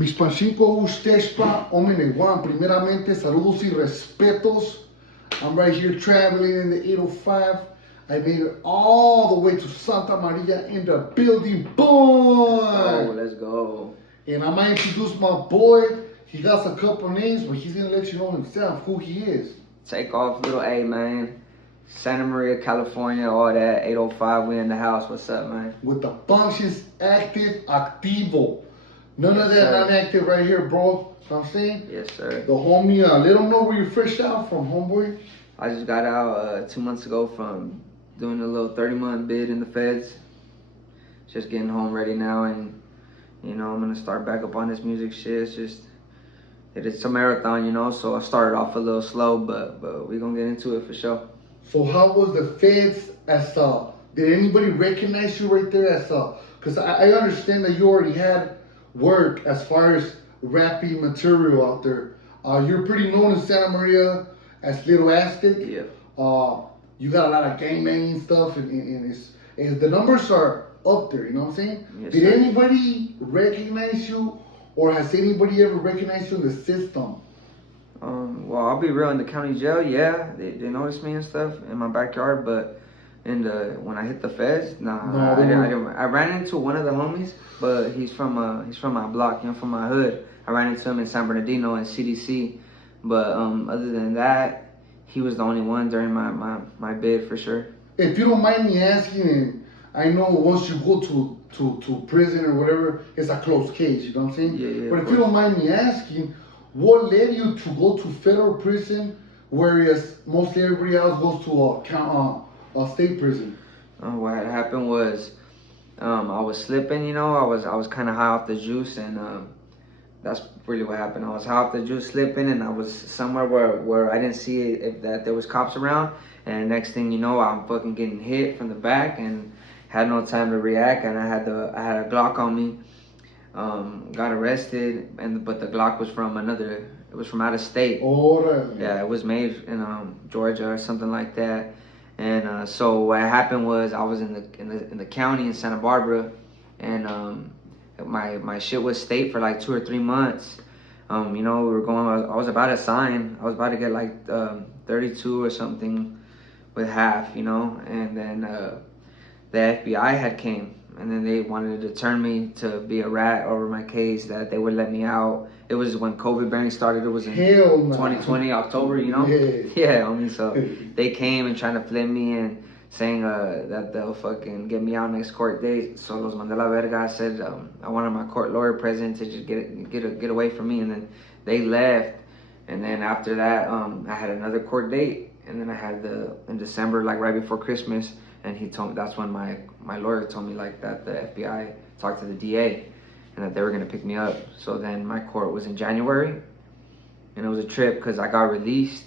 Mis pancinco usteshpa, omenewan, primeramente, saludos y respetos. I'm right here traveling in the 805. I made it all the way to Santa Maria in the building. Boy! Let's go. And I might introduce my boy. He got a couple names, but he's gonna let you know himself who he is. Take off, little A, man. Santa Maria, California, all that. 805, we in the house. What's up, man? With the functions active, activo. None of that Yes, non-active right here, bro. You know what I'm saying? Yes, sir. The homie, let them know where you're fresh out from, homeboy. I just got out 2 months ago from doing a little 30-month bid in the feds. Just getting home ready now, and you know, I'm gonna start back up on this music shit. It's a marathon, you know, so I started off a little slow, but we're gonna get into it for sure. So how was the feds did anybody recognize you right there as because I understand that you already had work as far as rapping material out there. You're pretty known in Santa Maria as Little Aztec. Yeah. You got a lot of gangbanging stuff, and the numbers are up there, you know what I'm saying? Yes, Did sir. anybody recognize you, or has anybody ever recognized you in the system? Well, I'll be real, in the county jail, yeah, they noticed me and stuff in my backyard, but when I hit the feds, nah, No. I didn't. I ran into one of the homies, but he's from my block, you know, from my hood. I ran into him in San Bernardino in CDC, but other than that, he was the only one during my bid for sure. If you don't mind me asking, and I know once you go to prison or whatever, it's a closed case, you know what I'm saying? Yeah, but if you don't mind me asking, what led you to go to federal prison, whereas mostly everybody else goes to a state prison? What had happened was, I was slipping, you know, I was kind of high off the juice, and that's really what happened. I was high off the juice, slipping, and I was somewhere where I didn't see that there was cops around, and next thing you know, I'm fucking getting hit from the back, and had no time to react, and I had a Glock on me. Got arrested, but the Glock was from out of state. Oh, Yeah, it was made in Georgia or something like that. And so what happened was, I was in the county in Santa Barbara, and my shit was state for like 2 or 3 months. You know, we were going. I was about to sign. I was about to get like 32 or something with half. You know, and then the FBI had came. And then they wanted to turn me to be a rat over my case, that they would let me out. It was when COVID barely started. It was in 2020, October, you know? Yeah, I mean, so they came and trying to flip me and saying that they'll fucking get me out next court date. So los mandé la verga. I said I wanted my court lawyer present to just get away from me. And then they left. And then after that, I had another court date. And then I had in December, like right before Christmas. And he told me, that's when my lawyer told me like that the FBI talked to the DA and that they were gonna pick me up. So then my court was in January, and it was a trip because I got released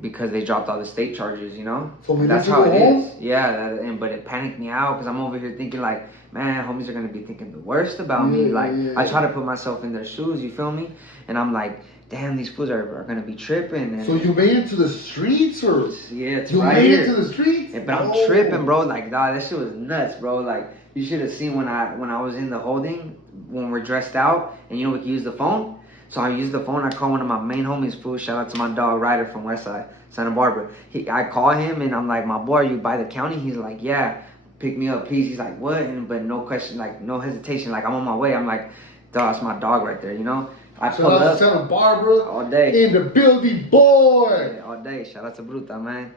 because they dropped all the state charges, you know. So that's how it is. Yeah, but it panicked me out because I'm over here thinking like, man, homies are gonna be thinking the worst about me. Like I try to put myself in their shoes, you feel me? And I'm like, damn, these fools are gonna be tripping. And so you made it to the streets, or yeah, it's you right made here. it to the streets? Yeah, but I'm tripping, bro. Like, dog, that shit was nuts, bro. Like, you should have seen when I was in the holding, when we're dressed out, and you know we can use the phone. So I used the phone. I called one of my main homies, fool. Shout out to my dog Ryder from Westside, Santa Barbara. I call him and I'm like, my boy, are you by the county? He's like, yeah. Pick me up, please. He's like, what? But no question, like no hesitation. Like I'm on my way. I'm like, dog, it's my dog right there, you know. I pulled up. Santa Barbara all day. In the building, boy. Yeah, all day. Shout out to Bruta, man.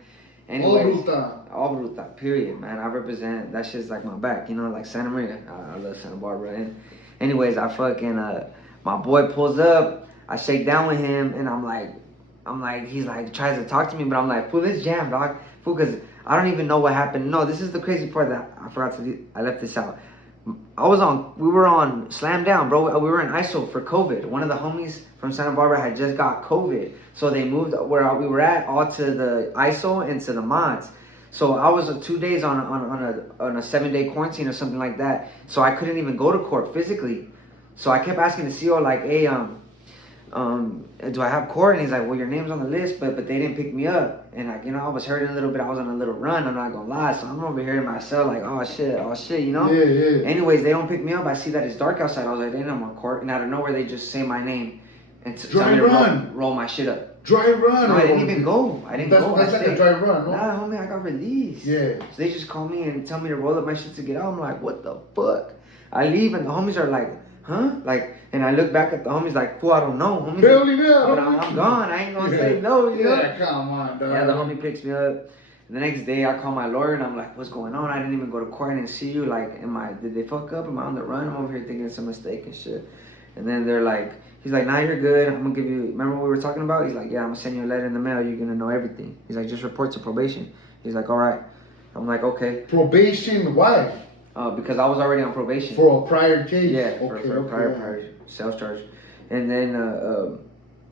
Anyways, all Bruta, period, man. I represent, that shit's like my back, you know, like Santa Maria. I love Santa Barbara. And anyways, I fucking, my boy pulls up, I shake down with him, and I'm like, he's like, tries to talk to me, but I'm like, fool, this jam, dog. Fool, because I don't even know what happened. No, this is the crazy part that I left this out. We were on Slam Down, bro. We were in ISO for COVID. One of the homies from Santa Barbara had just got COVID. So they moved where we were at all to the ISO and to the mods. So I was 2 days on a 7-day quarantine or something like that. So I couldn't even go to court physically. So I kept asking the CO like, hey, do I have court? And he's like, well, your name's on the list, but they didn't pick me up. And like, you know, I was hurting a little bit. I was on a little run. I'm not gonna lie. So I'm over here in my cell like, oh shit, you know? Yeah. Anyways, they don't pick me up. I see that it's dark outside. I was like, they know I'm on court. And out of nowhere, they just say my name and tell me to roll my shit up. Dry run. No, I didn't even go. That's like a dry run, no? Nah, homie, I got released. Yeah. So they just call me and tell me to roll up my shit to get out. I'm like, what the fuck? I leave and the homies are like, huh? Like, and I look back at the homies like, fool, I don't know, homie. But I'm gone. I ain't gonna say no, you know? Yeah, come on, dog. Yeah, the homie picks me up. The next day, I call my lawyer and I'm like, what's going on? I didn't even go to court. I didn't see you. Like, did they fuck up? Am I on the run? I'm over here thinking it's a mistake and shit. And then they're like, he's like, nah, you're good. I'm gonna give you, remember what we were talking about? He's like, yeah, I'm gonna send you a letter in the mail. You're gonna know everything. He's like, just report to probation. He's like, all right. I'm like, okay. Probation, why? Because I was already on probation. For a prior case? Yeah, for a prior sales charge. And then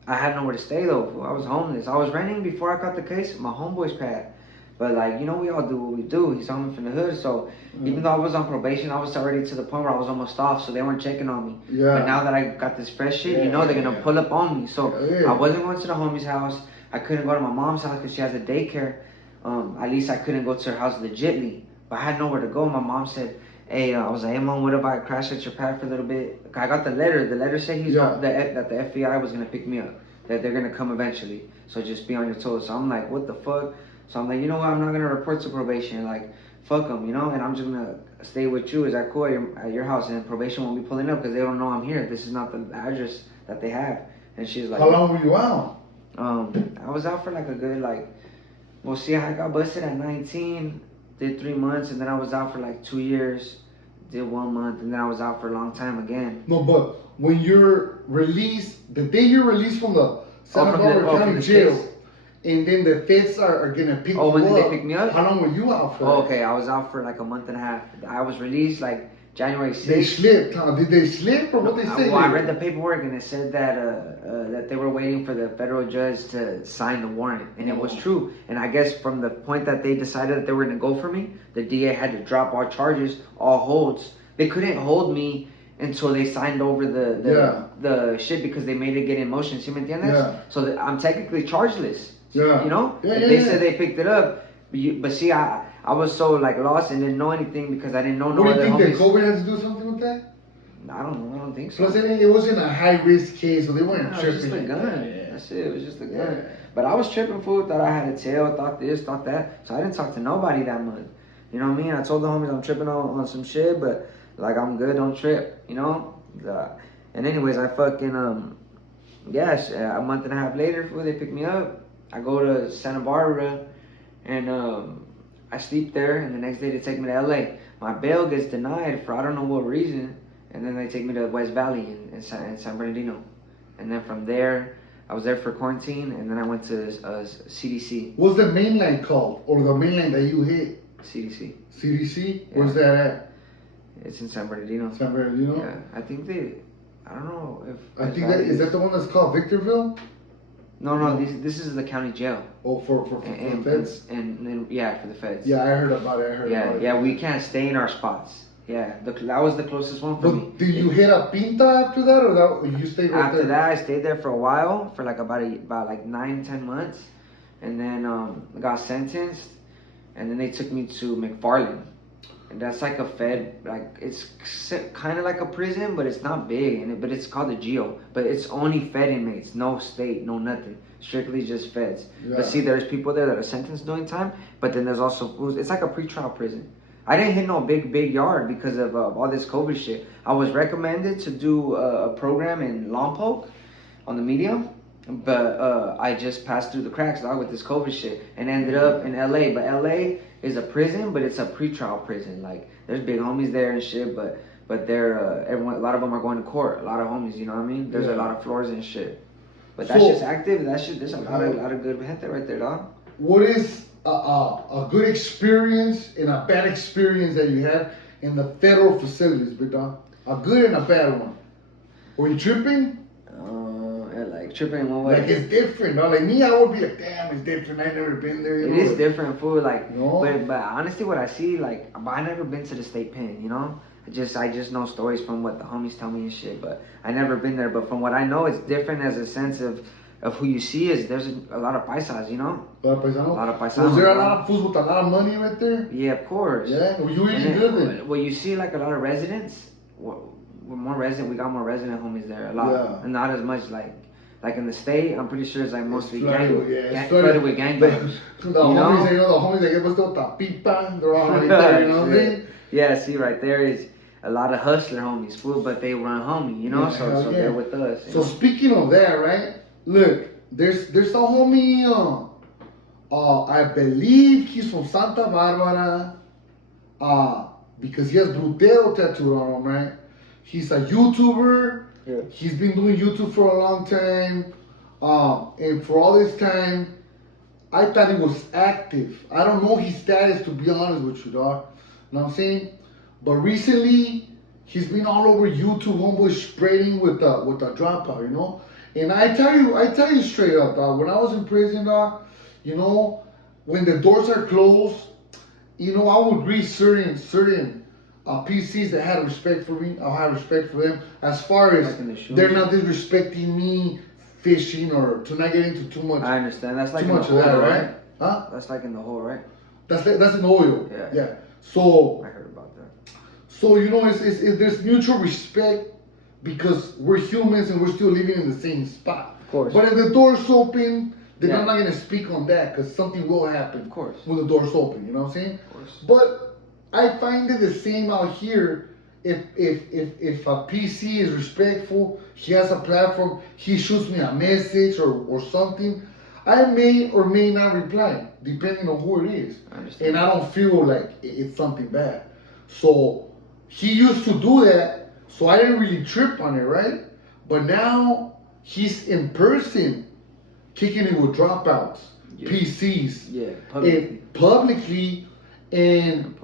I had nowhere to stay though. I was homeless. I was renting before I got the case. My homeboy's pad. But like, you know, we all do what we do. He's homie from the hood. So even though I was on probation, I was already to the point where I was almost off. So they weren't checking on me. Yeah. But now that I got this fresh shit, you know, they're going to pull up on me. So I wasn't going to the homie's house. I couldn't go to my mom's house because she has a daycare. At least I couldn't go to her house legitly. But I had nowhere to go. My mom said, hey, I was like, hey, mom, what if I crash at your pad for a little bit? I got the letter. The letter said that the FBI was going to pick me up. That they're going to come eventually. So just be on your toes. So I'm like, what the fuck? So I'm like, you know what? I'm not going to report to probation. Like, fuck them, you know? And I'm just going to stay with you. Is that cool at your house? And probation won't be pulling up because they don't know I'm here. This is not the address that they have. And she's like... How long were you out? I was out for like a good, like... Well, see, I got busted at 19, did 3 months, and then I was out for like 2 years, did 1 month, and then I was out for a long time again. No, but when you're released, the day you're released from the Santa Barbara County jail... And then the feds are gonna pick you up. When did they pick me up? How long were you out for? Oh, okay, I was out for like a month and a half. I was released like January 6th. They slipped, huh? Did they slip or what they say? Well, I read the paperwork and it said that they were waiting for the federal judge to sign the warrant, and it was true. And I guess from the point that they decided that they were gonna go for me, the DA had to drop all charges, all holds. They couldn't hold me until they signed over the shit because they made it get in motion. ¿Sí me entiendes? Yeah. So I'm technically chargeless. Yeah. You know? Yeah, they said they picked it up. But see, I was so like lost and didn't know anything because I didn't know no other homies. What do you think, that COVID has to do something with that? I don't know. I don't think so. Plus, it wasn't a high-risk case, so they weren't tripping. It was just a gun. That's it. It was just a gun. Yeah. But I was tripping, fool. Thought I had a tail. Thought this, thought that. So I didn't talk to nobody that month. You know what I mean? I told the homies I'm tripping on some shit, but like I'm good, don't trip. You know? And anyways, I fucking, a month and a half later, fool, they picked me up. I go to Santa Barbara, and I sleep there, and the next day they take me to LA. My bail gets denied for I don't know what reason, and then they take me to West Valley in San Bernardino. And then from there, I was there for quarantine, and then I went to CDC. What's the mainline called, or the mainline that you hit? CDC. CDC? Yeah. Where's that at? It's in San Bernardino. San Bernardino? Yeah, I think I don't know if... Is that the one that's called Victorville? No, this is the county jail. Oh, for the feds? And then, yeah, for the feds. Yeah, I heard about it. Yeah, we can't stay in our spots. Yeah, that was the closest one for me. Did you hit a pinta after that, or you stayed right after there? That, I stayed there for a while, for like about 9-10 months. And then I got sentenced, and then they took me to McFarland. And that's like a fed, like it's kind of like a prison, but it's not big. But it's called the Geo. But it's only fed inmates, no state, no nothing. Strictly just feds. Yeah. But see, there's people there that are sentenced doing time. But then there's also, it's like a pretrial prison. I didn't hit no big yard because of all this COVID shit. I was recommended to do a program in Lompoc on the medium. But I just passed through the cracks, dog, with this COVID shit. And ended up in LA. But LA is a prison, but it's a pretrial prison. Like, there's big homies there and shit, but they're a lot of them are going to court. A lot of homies, you know what I mean? There's a lot of floors and shit. But that shit's active. That shit, there's a lot of good gente right there, dog. What is a good experience and a bad experience that you had in the federal facilities, big dog? A good and a bad one. Were you tripping? Like tripping in one way. Like it's different, no? Like me, I would be like, damn, it's different. I never been there. It is different, fool. Like, but honestly, what I see, like, I never been to the state pen, you know. I just know stories from what the homies tell me and shit. But I never been there. But from what I know, it's different as a sense of who you see. Is there's a lot of paisas, you know? A lot of paisanos. A lot of paisanos. Was there a lot of fools with a lot of money right there? Yeah, of course. Yeah, were you eating good then? Well, you see like a lot of residents. We're more resident. We got more resident homies there. A lot, Yeah. and not as much like in the state. I'm pretty sure it's like mostly it's flooded with gangbangs. The homies, the homies that get puesto tapipa, they're all right there, you know what I mean? Yeah, see right there is a lot of hustler homies, fool, but they run homie, you know, so they're with us. So speaking of that, right? Look, there's a homie, I believe he's from Santa Barbara, because he has Brutero tattooed on him, right? He's a YouTuber. Yeah. He's been doing YouTube for a long time, and for all this time, I thought he was active. I don't know his status, to be honest with you, dog. You know what I'm saying? But recently, he's been all over YouTube, homeboy, spreading with the dropout, you know. And I tell you straight up, dog. When I was in prison, dog, you know, when the doors are closed, you know, I would greet certain PCs that had respect for me. I had respect for them as far as they're not disrespecting me, fishing, or to not get into too much. I understand. That's like too in much the of that, hole, right? Huh? That's like in the hole, right? That's in oil. Yeah. So I heard about that. So you know, it's there's mutual respect because we're humans and we're still living in the same spot. Of course. But if the door's open, then I'm not gonna speak on that because something will happen. Of course. When the door's open, you know what I'm saying? Of course. But I find it the same out here. If a PC is respectful, he has a platform, he shoots me a message or something, I may or may not reply, depending on who it is. I understand. And I don't feel like it's something bad. So he used to do that, so I didn't really trip on it, right? But now he's in person, kicking it with dropouts, PCs, publicly, and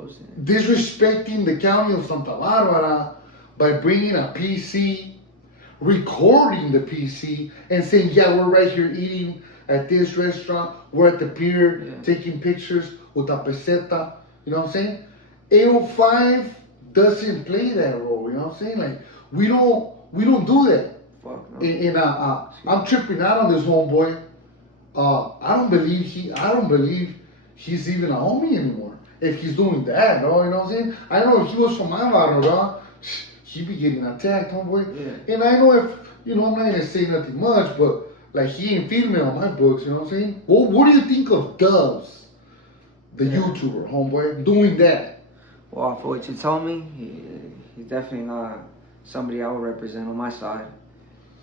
disrespecting the county of Santa Barbara by bringing a PC, recording the PC, and saying, yeah, we're right here eating at this restaurant, we're at the pier, taking pictures with a peseta, you know what I'm saying? 805 doesn't play that role, you know what I'm saying? Like, we don't do that. Fuck no. And I'm tripping out on this homeboy. I don't believe he's even a homie anymore. If he's doing that, bro, you know what I'm saying? I know if he was from my barrio, bro, he'd be getting attacked, homeboy. Yeah. And I know if, you know, I'm not gonna say nothing much, but like he ain't feeling me on my books, you know what I'm saying? Well, what do you think of Dubs, the YouTuber, homeboy, doing that? Well, for what you told me, he's definitely not somebody I would represent on my side.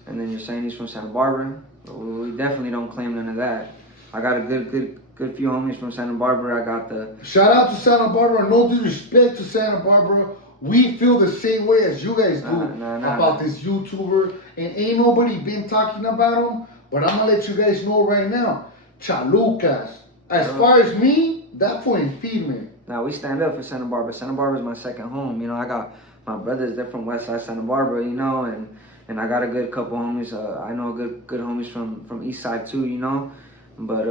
And then you're saying he's from Santa Barbara. We definitely don't claim none of that. I got a good few homies from Santa Barbara. I got the... Shout out to Santa Barbara. No disrespect to Santa Barbara. We feel the same way as you guys do about this YouTuber. And ain't nobody been talking about him. But I'm going to let you guys know right now. Chalucas. As far as me, that point feed me. Now, we stand up for Santa Barbara. Santa Barbara's my second home. You know, I got my brothers, they're from West Side Santa Barbara, you know, and I got a good couple homies. I know good homies from East Side too, you know. But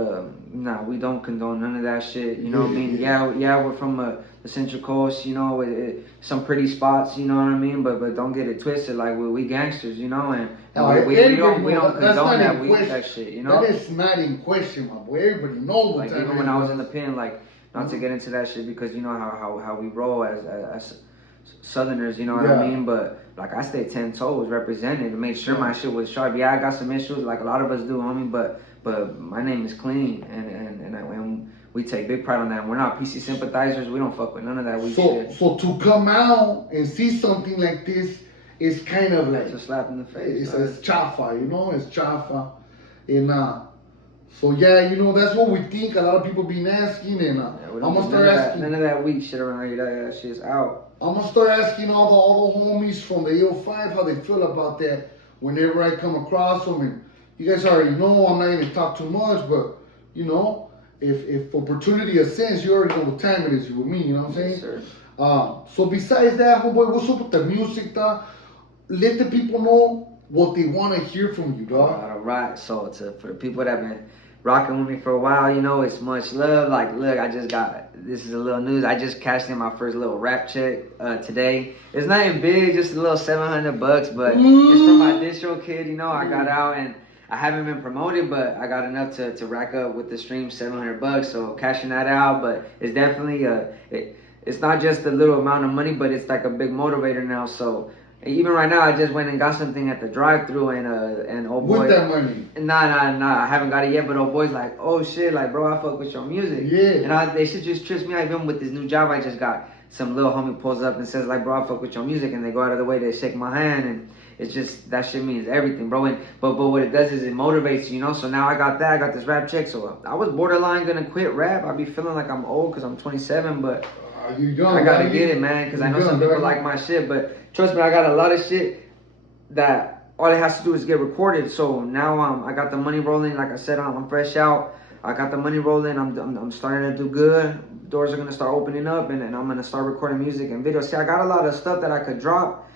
nah, we don't condone none of that shit. You know what I mean? Yeah, we're from the Central Coast. You know, some pretty spots. You know what I mean? But don't get it twisted. Like we gangsters. You know, and we don't condone that. We that shit. You know, that is not in question, my boy. Everybody knows. Like even when I was in the pen, like not to get into that shit because you know how we roll as Southerners. You know what I mean? But like I stayed 10 toes represented to make sure my shit was sharp. Yeah, I got some issues like a lot of us do, homie. But my name is clean, and we take big pride on that. We're not PC sympathizers. We don't fuck with none of that weak shit. So to come out and see something like this is kind of like... It's a slap in the face. It's chafa, you know? It's chafa. And so yeah, you know, that's what we think. A lot of people been asking, and I'm going to start asking... None of that weak shit around here. That shit's out. I'm going to start asking all the homies from the 805 how they feel about that whenever I come across them. And you guys already know I'm not going to talk too much, but, you know, if opportunity ascends, you already know what time it is with me, you know what I'm saying? Yes, sir. So besides that, homeboy, what's up with the music, dog? Let the people know what they want to hear from you, dog. All right. So for the people that have been rocking with me for a while, you know, it's much love. Like, look, I just got this is a little news. I just cashed in my first little rap check today. It's not even big, just a little $700, but it's from my distro kid. You know, I got out and I haven't been promoted, but I got enough to rack up with the stream $700. So cashing that out, but it's definitely it's not just a little amount of money, but it's like a big motivator now. So even right now, I just went and got something at the drive-thru, and oh boy, with that money. Nah, I haven't got it yet. But oh boy's like, oh shit, like bro, I fuck with your music. Yeah. And they should just trips me out. Even with this new job I just got, some little homie pulls up and says like, bro, I fuck with your music, and they go out of the way to shake my hand, and it's just that shit means everything, bro. And but what it does is it motivates you, you know. So now I got this rap check. So I was borderline gonna quit rap. I be feeling like I'm old because I'm 27, but. You don't, I gotta get it, man, because I know some people like my shit, but trust me, I got a lot of shit that all it has to do is get recorded. So now I got the money rolling. Like I said, I'm fresh out. I got the money rolling. I'm starting to do good. Doors are gonna start opening up, and I'm gonna start recording music and videos. See, I got a lot of stuff that I could drop,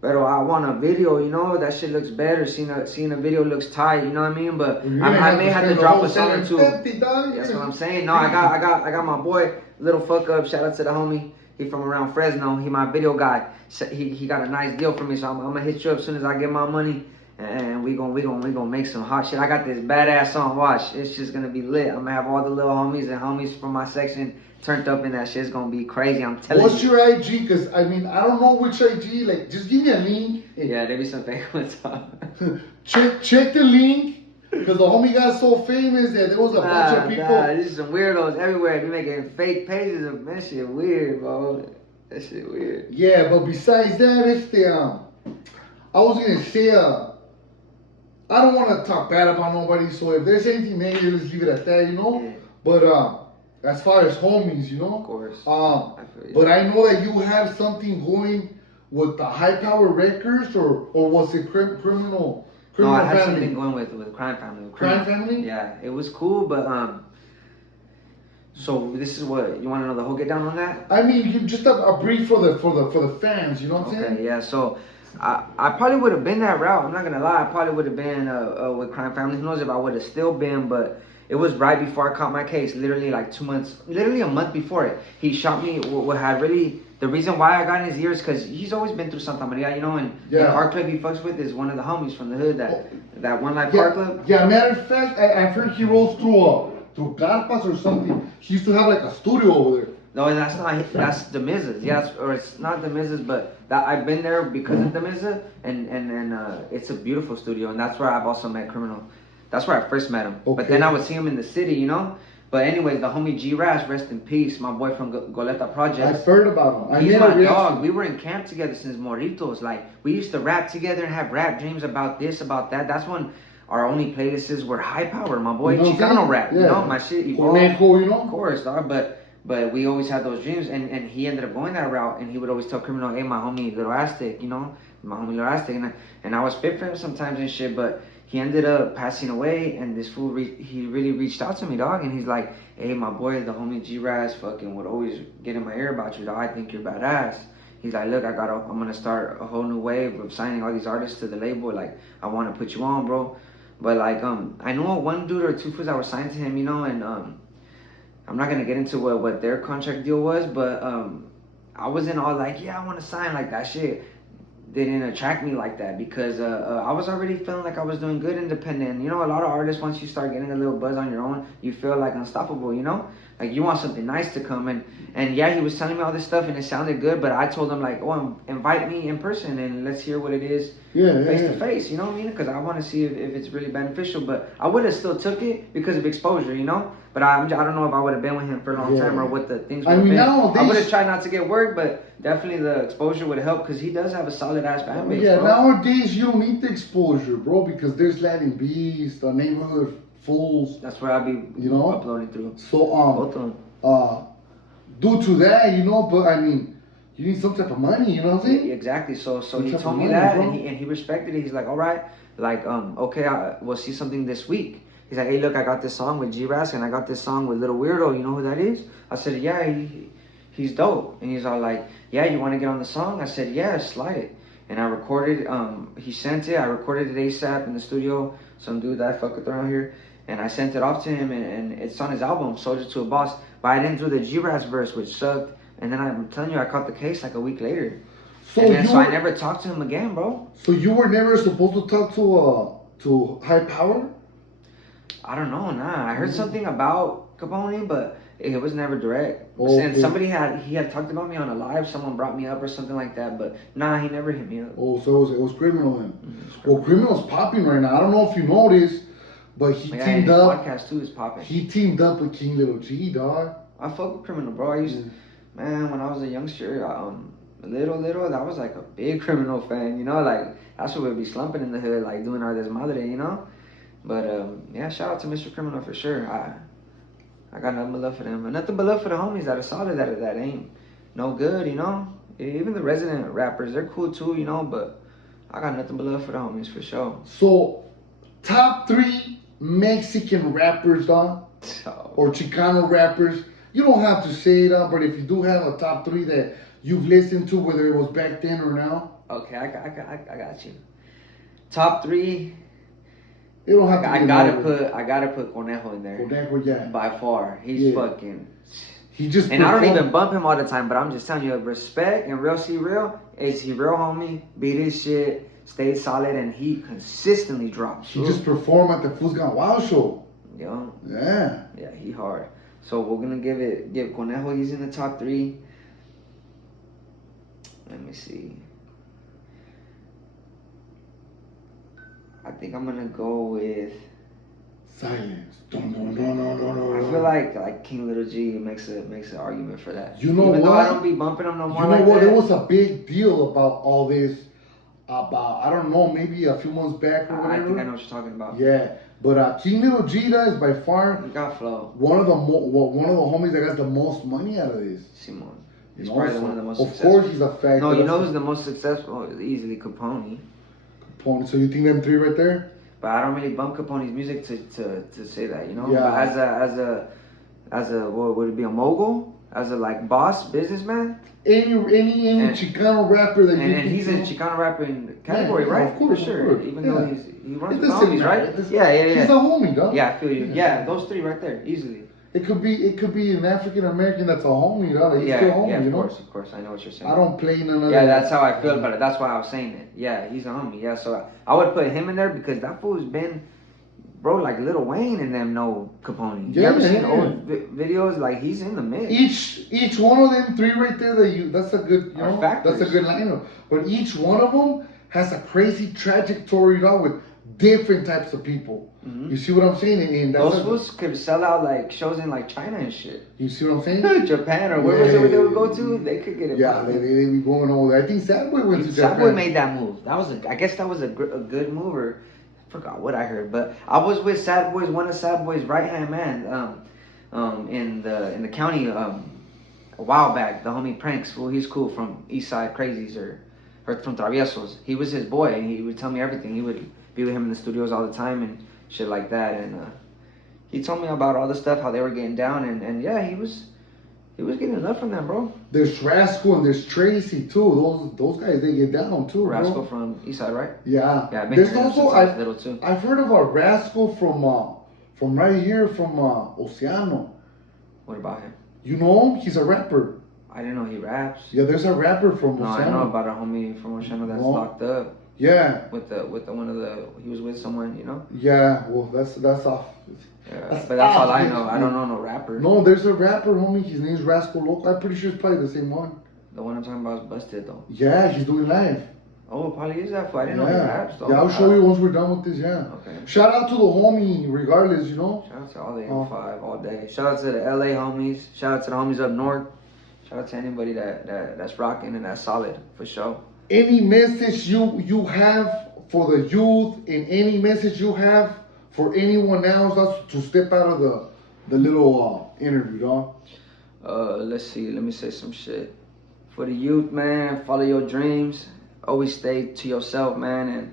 but I want a video. You know, that shit looks better. Seeing a video looks tight. You know what I mean? But I may have to drop a song or two. That's what I'm saying. No, I got my boy. Little fuck up, shout out to the homie. He from around Fresno. He my video guy. He got a nice deal for me, so I'm gonna hit you up as soon as I get my money, and we gonna make some hot shit. I got this badass song. Watch, it's just gonna be lit. I'm gonna have all the little homies from my section turned up in that shit. It's gonna be crazy. I'm telling you. What's your IG? Cause I mean, I don't know which IG. Like, just give me a link. Yeah, there be some fake ones. check the link. Because the homie got so famous that there was a bunch of people. This is some weirdos everywhere. Be making fake pages of that shit weird, bro. That shit weird. Yeah, but besides that, it's I was gonna say I don't want to talk bad about nobody. So if there's anything negative, let's leave it at that, you know. Yeah. But as far as homies, you know. Of course. But I know that you have something going with the High Power Records, or was it criminal? No, I had something going with Crime Family. Crime Family? Yeah, it was cool, but so this is what you want to know, the whole get down on that? I mean, you just a brief for the fans, you know what I'm saying? Okay, yeah. So I probably would have been that route. I'm not gonna lie. I probably would have been with Crime Family. Who knows if I would have still been? But it was right before I caught my case. Literally like 2 months, literally a month before it. He shot me. What had really. The reason why I got in his ears, because he's always been through Santa Maria, you know, and the art club he fucks with is one of the homies from the hood, that One Life Art Club. Yeah, matter of fact, I've heard he rolls through Carpas or something. He used to have like a studio over there. No, that's the Miz's. Yeah, or it's not the Miz's, but I've been there because of the Miz, and it's a beautiful studio, and that's where I've also met Criminal. That's where I first met him. Okay. But then I would see him in the city, you know. But anyways, the homie G-Rash, rest in peace, my boy from Goleta Projects. I've heard about him. He's my dog. We were in camp together since Morritos. Like, we used to rap together and have rap dreams about this, about that. That's when our only playlists were High Power, my boy, Chicano Rap. Yeah. You know, my shit evolved. Cool, you know? Of course, dog. But we always had those dreams, and he ended up going that route, and he would always tell Criminal, hey, my homie Little Aztec, you know? My homie Little Aztec. And I would spit for him sometimes and shit, but he ended up passing away, and this fool, he really reached out to me, dog, and he's like, hey, my boy, the homie G-Raz fucking would always get in my ear about you, dog. I think you're badass. He's like, look, I'm going to start a whole new wave of signing all these artists to the label. Like, I want to put you on, bro. But, like, I know one dude or two fools that were signed to him, you know, and I'm not going to get into what their contract deal was, but I wasn't all like, yeah, I want to sign like that shit. They didn't attract me like that because I was already feeling like I was doing good independent. And, you know, a lot of artists, once you start getting a little buzz on your own, you feel like unstoppable, you know? Like, you want something nice to come. And yeah, he was telling me all this stuff and it sounded good, but I told him, like, oh, invite me in person and let's hear what it is face to face, you know what I mean? Because I want to see if it's really beneficial. But I would have still took it because of exposure, you know? But I don't know if I would have been with him for a long time or what the things would have been. I would have tried not to get work, but definitely the exposure would help because he does have a solid ass fan base. Yeah, bro. Nowadays you don't need the exposure, bro, because there's Latin Beast, the Neighborhood Fools. That's where I'll be uploading through. So both of them. Due to that, you know, but I mean, you need some type of money, you know what I'm saying? Yeah, exactly. So he told me that, and he respected it. He's like, all right, like okay, we'll see something this week. He's like, hey, look, I got this song with G-Raz and I got this song with Little Weirdo. You know who that is? I said, yeah, he's dope. And he's all like, yeah, you want to get on the song? I said, yeah, slide it. And I recorded, he sent it. I recorded it ASAP in the studio. Some dude that I fuck with around here. and I sent it off to him, and it's on his album, Soldier to a Boss. But I didn't do the G-Raz verse, which sucked. And then I'm telling you, I caught the case like a week later. So I never talked to him again, bro. So you were never supposed to talk to High Power? I don't know, nah. I heard something about Capone, but it was never direct. Okay. And somebody had talked about me on a live. Someone brought me up or something like that, but nah, he never hit me up. Oh, so it was Criminal then. Mm-hmm. Well, Criminal's popping right now. I don't know if you noticed, but he teamed up. His podcast too is popping. He teamed up with King Little G, dog. I fuck with Criminal, bro. I used to, man, when I was a youngster, little, that was like a big Criminal fan, you know, like that's what we'd be slumping in the hood, like doing our desmadre, you know. But yeah, shout out to Mr. Criminal for sure. I got nothing but love for them, and nothing but love for the homies that are solid, that ain't no good, you know. Even the resident rappers, they're cool too, you know. But I got nothing but love for the homies for sure. So, top 3 Mexican rappers, dog, or Chicano rappers. You don't have to say it, but if you do have a top 3 that you've listened to, whether it was back then or now. Okay, I got you. Top 3. You don't have to. I gotta put Conejo in there. Conejo, yeah. By far, he's fucking. He just. And I don't even bump him all the time, but I'm just telling you, respect and real see real. Is he real, homie? Beat his shit, stayed solid, and he consistently drops. He just performed at the Fuzgan Wow show. Yo. Yeah. Yeah, he hard. So we're gonna give Conejo. He's in the top 3. Let me see. I think I'm gonna go with Silence. I feel like King Little G makes an argument for that. You know Even what? though I don't be bumping him no more. You know like what? that. It was a big deal about all this. About I don't know, maybe a few months back or whatever. I think I know what you're talking about. Yeah, but King Little G is by far he got flow. one of the homies that got the most money out of this. Simon. He's probably one of the most successful. Of course, he's a fact. No, you know who's the most successful? Easily Capone. Capone. So you think them 3 right there? But I don't really bump Capone's music to say that, you know. Yeah. But as a what would it be, a mogul? As a like boss businessman? Any Chicano rapper that and he's a Chicano rapper in the category, right? Of course, for sure. Of course. Even though he runs with homies, right? Yeah. He's a homie, dog. Yeah, I feel you. Yeah, those 3 right there, easily. It could be an African American that's a homie, dog. He's still a homie, you know? Of course, I know what you're saying. I don't play none of that. Yeah, that's how I feel about it. That's why I was saying it. Yeah, he's a homie. Yeah, so I would put him in there because that fool's been, bro, like Lil Wayne and them know Capone. Yeah, you ever seen old videos? Like, he's in the mix. Each one of them 3 right there that's a good, you know, that's a good lineup. But each one of them has a crazy trajectory, dog, with different types of people. Mm-hmm. You see what I'm saying? And those fools could sell out like shows in like China and shit. You see what I'm saying? Japan or wherever they would go to, they could get it. Yeah, they be going over there. I think Sadboy went to Japan. Sadboy made that move. I guess that was a good mover. Forgot what I heard, but I was with Sadboy's, one of Sadboy's right hand man, in the county a while back. The homie Pranks, well, he's cool from East Side Crazies or from Traviesos. He was his boy, and he would tell me everything. He would be with him in the studios all the time and shit like that. And he told me about all the stuff, how they were getting down, and yeah, he was getting enough from them, bro. There's Rascal and there's Tracy too. Those guys, they get down too, Rascal bro. from Eastside, right? Yeah. Yeah. There's also I've heard of a Rascal from right here from Oceano. What about him? You know him? He's a rapper. I didn't know he raps. Yeah, there's a rapper from Oceano. No, I know about a homie from Oceano that's locked up. Yeah. With the one of the, he was with someone, you know. Yeah. Well, that's off. Yeah, but that's all I know. I don't know no rapper. No, there's a rapper, homie. His name's Rascal Loco. I'm pretty sure it's probably the same one. The one I'm talking about is busted though. Yeah, he's doing live. Oh, probably is that fool. I didn't know he raps though. Yeah, I'll show you once we're done with this. Yeah. Okay. Shout out to the homie, regardless, you know. Shout out to all the 805 all day. Shout out to the LA homies. Shout out to the homies up north. Shout out to anybody that's rocking and that's solid for sure. Any message you have for the youth, and any message you have for anyone else to step out of the little interview, dog? Let's see. Let me say some shit. For the youth, man, follow your dreams. Always stay to yourself, man,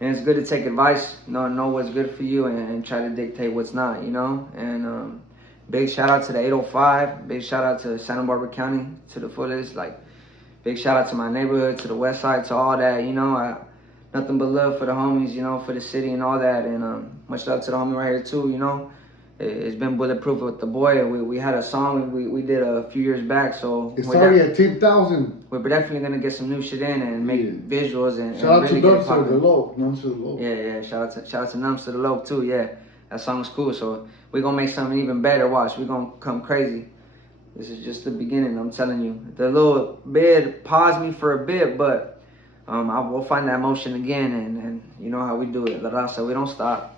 and it's good to take advice. Know what's good for you and try to dictate what's not, you know. And big shout out to the 805. Big shout out to Santa Barbara County to the fullest. Like, big shout out to my neighborhood, to the west side, to all that, you know. nothing but love for the homies, you know, for the city and all that. And much love to the homie right here too, you know. It's been bulletproof with the boy. We had a song we did a few years back, so it's already at 10,000. We're definitely gonna get some new shit in and make visuals and shout really out to Nums to the Low. Nums to the Low. Yeah. Shout out to Nums to the Low too. Yeah, that song's cool. So we're gonna make something even better. Watch, we're gonna come crazy. This is just the beginning. I'm telling you. The little bid paused me for a bit, but we'll find that motion again, and you know how we do it, La Raza. We don't stop.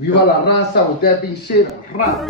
Viva la raza, with that being said, rap.